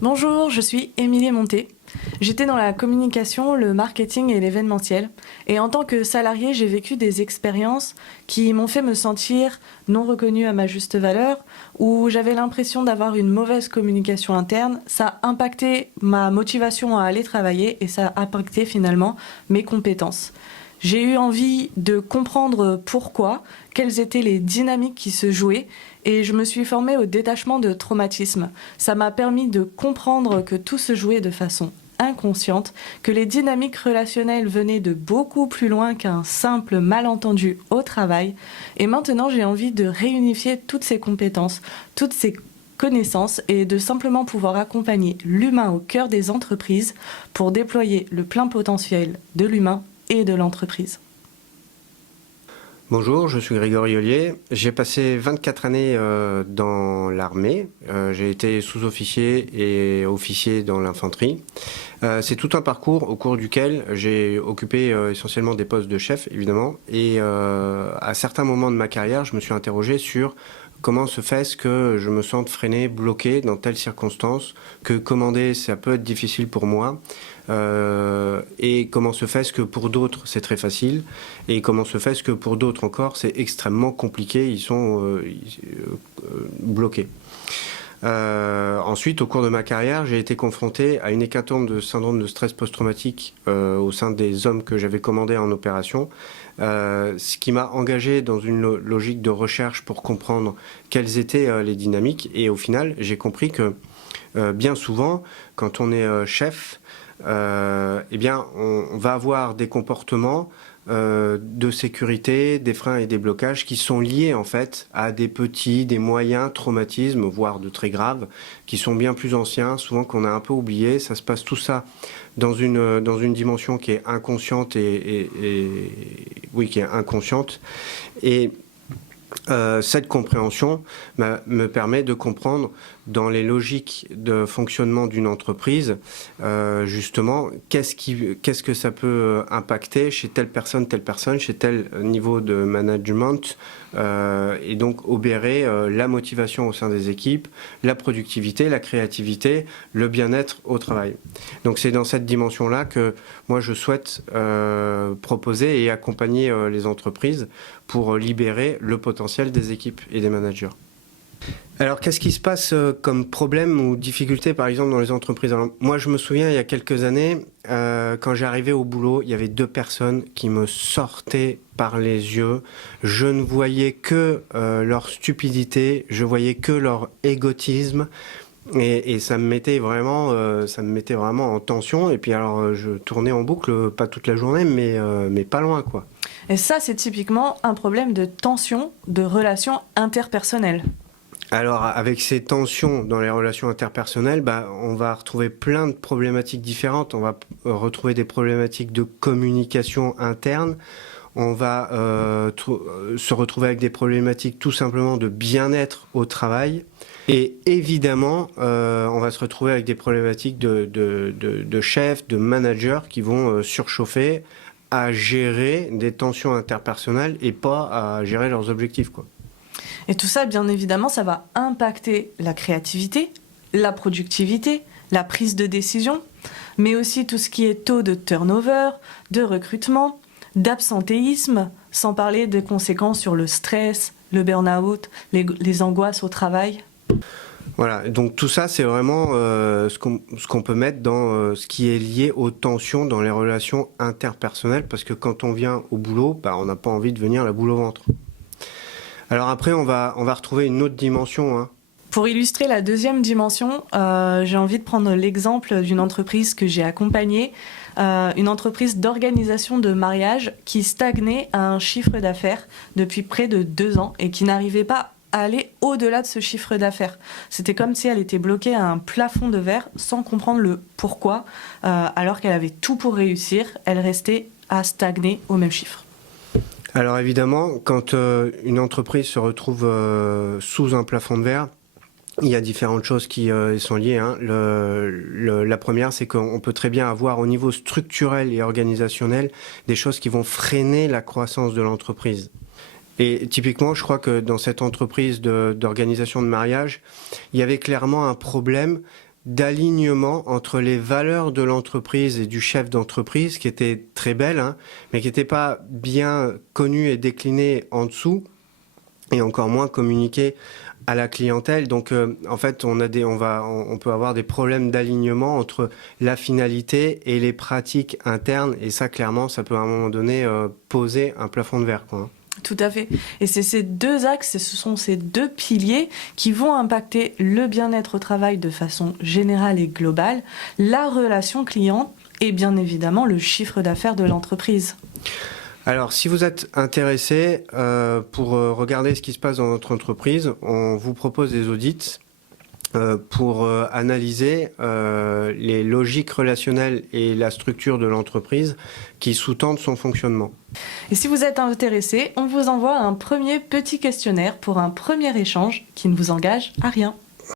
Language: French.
Bonjour, je suis Émilie Monté. J'étais dans la communication, le marketing et l'événementiel. Et en tant que salariée, j'ai vécu des expériences qui m'ont fait me sentir non reconnue à ma juste valeur, où j'avais l'impression d'avoir une mauvaise communication interne. Ça a impacté ma motivation à aller travailler et ça a impacté finalement mes compétences. J'ai eu envie de comprendre pourquoi, quelles étaient les dynamiques qui se jouaient, et je me suis formée au détachement de traumatisme. Ça m'a permis de comprendre que tout se jouait de façon inconsciente, que les dynamiques relationnelles venaient de beaucoup plus loin qu'un simple malentendu au travail. Et maintenant, j'ai envie de réunifier toutes ces compétences, toutes ces connaissances et de simplement pouvoir accompagner l'humain au cœur des entreprises pour déployer le plein potentiel de l'humain et de l'entreprise. Bonjour, je suis Grégory Ollier. J'ai passé 24 années dans l'armée. J'ai été sous-officier et officier dans l'infanterie. C'est tout un parcours au cours duquel j'ai occupé essentiellement des postes de chef, évidemment. Et à certains moments de ma carrière, je me suis interrogé sur comment se fait-ce que je me sente freiné, bloqué dans telles circonstances, que commander, ça peut être difficile pour moi. Et comment se fait-ce que pour d'autres c'est très facile, et comment se fait-ce que pour d'autres encore c'est extrêmement compliqué, ils sont bloqués. Ensuite, au cours de ma carrière, j'ai été confronté à une hécatombe de syndrome de stress post-traumatique au sein des hommes que j'avais commandés en opération, ce qui m'a engagé dans une logique de recherche pour comprendre quelles étaient les dynamiques, et au final j'ai compris que bien souvent quand on est chef, eh bien, on va avoir des comportements de sécurité, des freins et des blocages qui sont liés en fait à des petits, des moyens traumatismes, voire de très graves, qui sont bien plus anciens, souvent qu'on a un peu oublié. Ça se passe tout ça dans une dimension qui est inconsciente oui, qui est inconsciente. Et cette compréhension me permet de comprendre dans les logiques de fonctionnement d'une entreprise, justement, qu'est-ce que ça peut impacter chez telle personne, chez tel niveau de management, et donc obérer la motivation au sein des équipes, la productivité, la créativité, le bien-être au travail. Donc c'est dans cette dimension-là que moi je souhaite proposer et accompagner les entreprises pour libérer le potentiel des équipes et des managers. Alors, qu'est-ce qui se passe comme problème ou difficulté, par exemple, dans les entreprises? Alors, moi, je me souviens, il y a quelques années, quand j'arrivais au boulot, il y avait 2 personnes qui me sortaient par les yeux. Je ne voyais que leur stupidité, je voyais que leur égotisme. Et ça me mettait vraiment en tension. Et puis alors, je tournais en boucle, pas toute la journée, mais pas loin, quoi. Et ça, c'est typiquement un problème de tension, de relations interpersonnelles. Alors, avec ces tensions dans les relations interpersonnelles, on va retrouver plein de problématiques différentes. On va retrouver des problématiques de communication interne. On va se retrouver avec des problématiques tout simplement de bien-être au travail. Et évidemment, on va se retrouver avec des problématiques de chefs, de managers qui vont surchauffer à gérer des tensions interpersonnelles et pas à gérer leurs objectifs, quoi. Et tout ça, bien évidemment, ça va impacter la créativité, la productivité, la prise de décision, mais aussi tout ce qui est taux de turnover, de recrutement, d'absentéisme, sans parler des conséquences sur le stress, le burn-out, les angoisses au travail. Voilà, donc tout ça, c'est vraiment ce qu'on peut mettre dans ce qui est lié aux tensions dans les relations interpersonnelles, parce que quand on vient au boulot, on n'a pas envie de venir la boule au ventre. Alors après, on va retrouver une autre dimension, hein. Pour illustrer la deuxième dimension, j'ai envie de prendre l'exemple d'une entreprise que j'ai accompagnée, une entreprise d'organisation de mariage qui stagnait à un chiffre d'affaires depuis près de 2 ans et qui n'arrivait pas à aller au-delà de ce chiffre d'affaires. C'était comme si elle était bloquée à un plafond de verre sans comprendre le pourquoi, alors qu'elle avait tout pour réussir, elle restait à stagner au même chiffre. Alors évidemment, quand une entreprise se retrouve sous un plafond de verre, Il y a différentes choses qui sont liées. Hein. La première, c'est qu'on peut très bien avoir au niveau structurel et organisationnel des choses qui vont freiner la croissance de l'entreprise. Et typiquement, je crois que dans cette entreprise d'organisation de mariage, il y avait clairement un problème d'alignement entre les valeurs de l'entreprise et du chef d'entreprise, qui étaient très belles, hein, mais qui n'étaient pas bien connues et déclinées en dessous, et encore moins communiquées à la clientèle. Donc en fait, on peut avoir des problèmes d'alignement entre la finalité et les pratiques internes, et ça, clairement, ça peut à un moment donné poser un plafond de verre, quoi. Tout à fait. Et c'est ces deux axes, ce sont ces deux piliers qui vont impacter le bien-être au travail de façon générale et globale, la relation client et bien évidemment le chiffre d'affaires de l'entreprise. Alors, si vous êtes intéressé pour regarder ce qui se passe dans notre entreprise, on vous propose des audits pour analyser les logiques relationnelles et la structure de l'entreprise qui sous-tendent son fonctionnement. Et si vous êtes intéressé, on vous envoie un premier petit questionnaire pour un premier échange qui ne vous engage à rien.